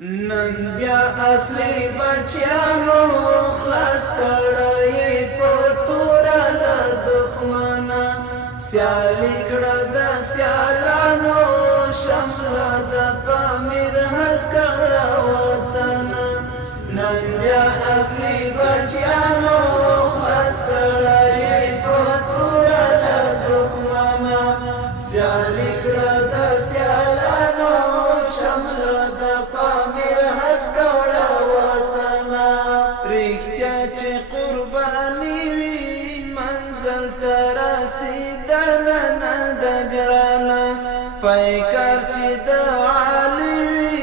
نن بیا اصلي بچیانو خلاص کړی په توره له دښمنه سیالي کړه د سیالانو شمله د پامیر هس کړه وطنه نن بیا اصلي بچیانو خلاص کړی په توره له دښمنه سیالي کړه د سیالانو شمله د پامیر هس کړه وطنه رښتیا چې قرباني وي منزل ته رسېدنه نه ده ګرانه پیکار چې د عالي وي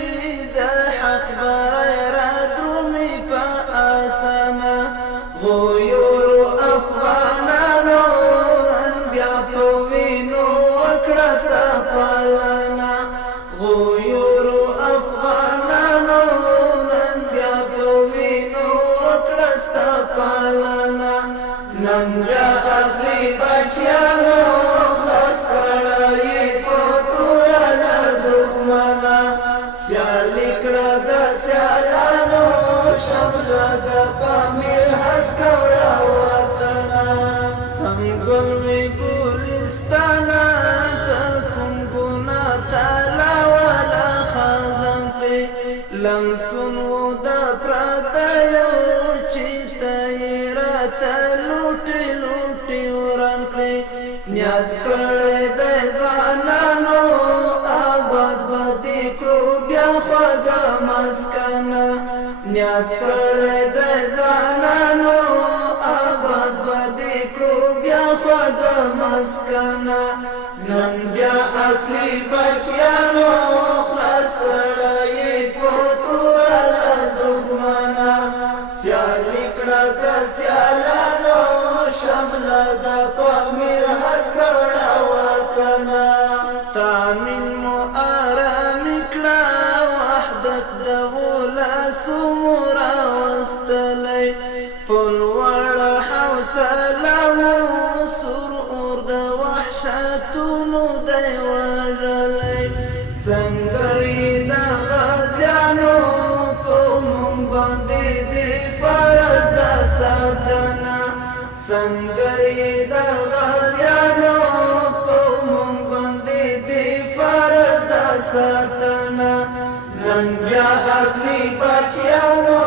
د حق بری رادرومي په اسانه غیورو افغانانو نن بیا په وینو وکړه ستا پالنه غیورو افغانانو نن بیا په وینو وکړه ستا پالنه نن بیا اصلي بچیانو خلاص کړی په توره له دښمنه سیالي کړه د سیالانو شمله د پامیر هس کړه وطنه سم ګل وي ګلستانه پر کوم ګناه تالا ولا خزان پرې لمسون و د پردیو چې ته یې راته لوټې لوټې وران کړې نیت کړی دی ځوانانو آباد به دې کړو بیا خوږه مسکنه نیت کړی دی ځوانانو آباد به دې کړو بیا خوږه مسکنه نن بیا اصلي بچیانو خلاص کړی په توره له دښمنه سیالي کړه د سیالانو شمله د پامیر هس کړه وطنه تامین مو آرامي کړه وحدت د ولسو مو راوستلی په لوړه حوصله مو سور اور د وحشتونو دی وژلی سنګري د غازیانو په موږ باندې دی فرض د ساتنه سنګري د غازیانو په موږ باندې دی فرض د ساتنه نن بیا اصلي بچیانو